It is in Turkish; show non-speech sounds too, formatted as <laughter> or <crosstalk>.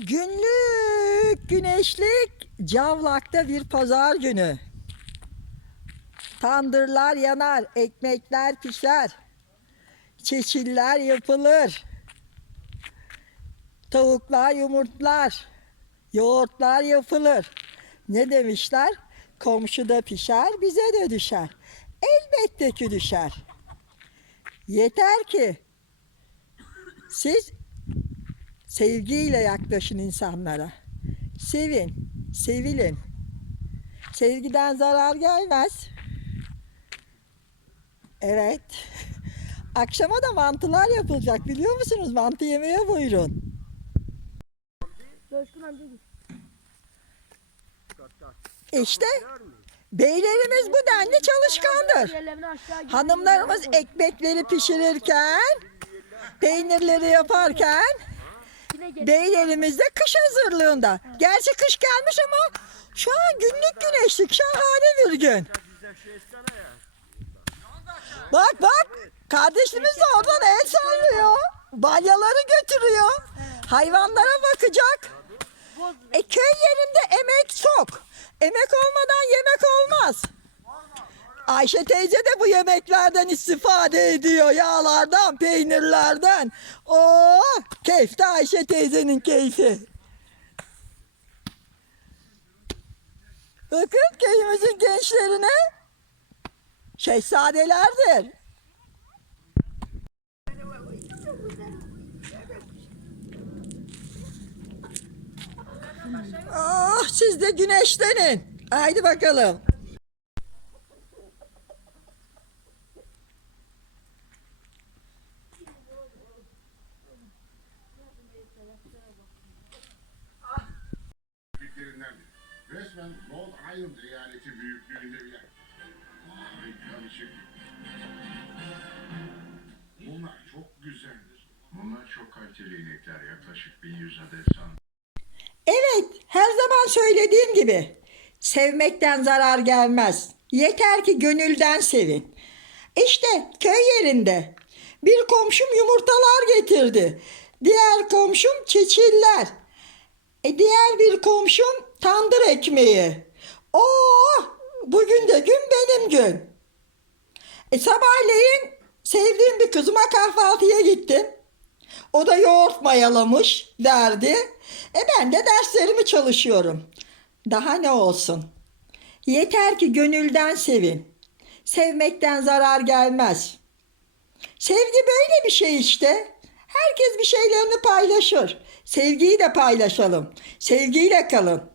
Günlük güneşlik Cavlak'ta bir pazar günü. Tandırlar yanar, ekmekler pişer. Çeçiller yapılır. Tavuklar yumurtlar. Yoğurtlar yapılır. Ne demişler? Komşuda pişer, bize de düşer. Elbette ki düşer. Yeter ki siz sevgiyle yaklaşın insanlara. Sevin, sevilin. Sevgiden zarar gelmez. Evet. <laughs> Akşama da mantılar yapılacak biliyor musunuz? Mantı yemeye buyurun. Coşkun amca git. İşte beylerimiz bu denli çalışkandır. Hanımlarımız ekmekleri pişirirken, peynirleri yaparken, Yine gel. beylerimiz de kış hazırlığında. Gerçi kış gelmiş ama şu an günlük güneşlik, şahane bir gün. Bak bak, kardeşimiz de oradan el sallıyor. Balyaları götürüyor. Hayvanlara bakacak. E köy yerinde emek çok. Emek olmadan yemek olmaz. Ayşe teyze de bu yemeklerden istifade ediyor. Yağlardan, peynirlerden. Oo, keyif de Ayşe teyzenin keyfi. Bakın köyümüzün gençlerine şehzadelerdir. Ah siz de güneşlenin. Haydi bakalım. Büyüklerinden biri. Resmen Long Island eyaleti büyüklüğünde bir yer. Harika bir şey. Bunlar çok güzeldir. Bunlar çok kaliteli inekler. Yaklaşık 1100 adet san. Evet, her zaman söylediğim gibi sevmekten zarar gelmez. Yeter ki gönülden sevin. İşte köy yerinde bir komşum yumurtalar getirdi. Diğer komşum çeçiller. E diğer bir komşum tandır ekmeği. Oo, bugün de gün benim gün. E sabahleyin sevdiğim bir kızıma kahvaltıya gittim. O da yoğurt mayalamış derdi. E ben de derslerimi çalışıyorum. Daha ne olsun? Yeter ki gönülden sevin. Sevmekten zarar gelmez. Sevgi böyle bir şey işte. Herkes bir şeylerini paylaşır. Sevgiyi de paylaşalım. Sevgiyle kalın.